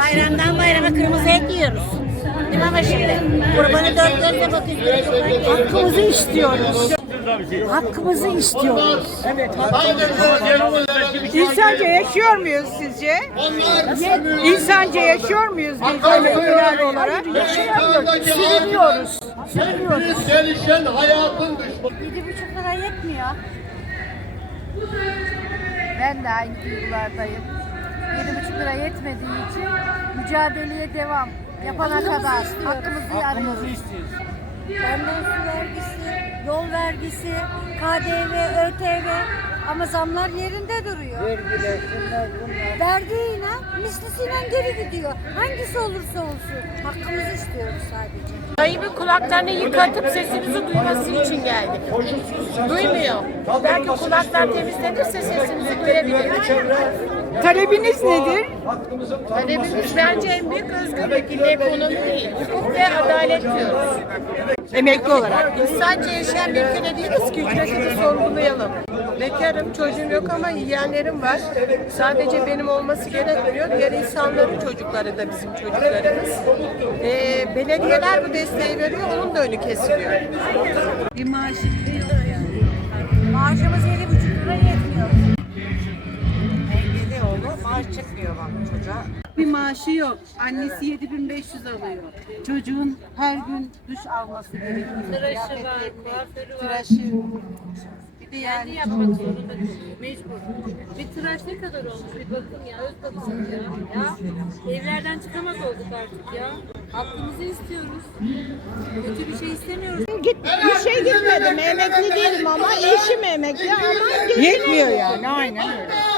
Bayramdan bayrama kırmızı et yiyoruz. Değil mi ama şimdi? Kurbanı dört gözle bakıyoruz. Hakkımızı istiyoruz. Hakkımızı istiyoruz. İnsanca yaşıyor muyuz sizce? İnsanca yaşıyor muyuz biz böyle köylüler olarak? Sürünüyoruz. Sürünüyoruz. Gelişen hayatın düşmanı. Yedi buçuk lira yetmiyor. Ben de aynı duygulardayım. Lira yetmediği için mücadeleye devam. Yapana kadar hakkımızı arıyoruz. Benden su vergisi, yol vergisi, KDV, ÖTV ama zamlar yerinde duruyor. Verdiğine mislisiyle geri gidiyor. Hangisi olursa olsun hakkımızı istiyoruz sadece. Dayımın kulaklarını yıkatıp sesimizi duyması için geldik. Duymuyor. Belki kulaklar temizlenirse sesimizi duyabilir. Talebiniz nedir? Talebimiz bence en büyük özgürlük, ekonomi değil. Hukuk ve adalet diyoruz. Emekli olarak. İnsanca yaşayan bir ülkede değiliz ki ücretini sorgulayalım. Bekarım, çocuğum yok ama yiyenlerim var. Sadece benim olması gerekmiyor. Diğer insanların çocukları da bizim çocuklarımız. Ee, belediyeler bu desteği veriyor, onun da önü kesiliyor. Maaşımız yedi buçuk lira yetmiyor. Engelli oğlu maaş çıkmıyor bak çocuğa. Bir maaşı yok. Annesi 7500 alıyor. Çocuğun her gün duş alması gerekiyor. Tıraşı var, kuaförü var. Tıraşı. Bir de Kendi yani yapmak zorunda mecbur. Bir tıraş ne kadar olmuş bir bakın ya öz bakın ya. ya. Evlerden çıkamaz olduk artık ya. Hakkımızı istiyoruz. Kötü bir şey istemiyoruz. Git, bir şey gitmedim. Emekli değilim ama eşim emekli ama Şey yetmiyor yani. Aynen öyle.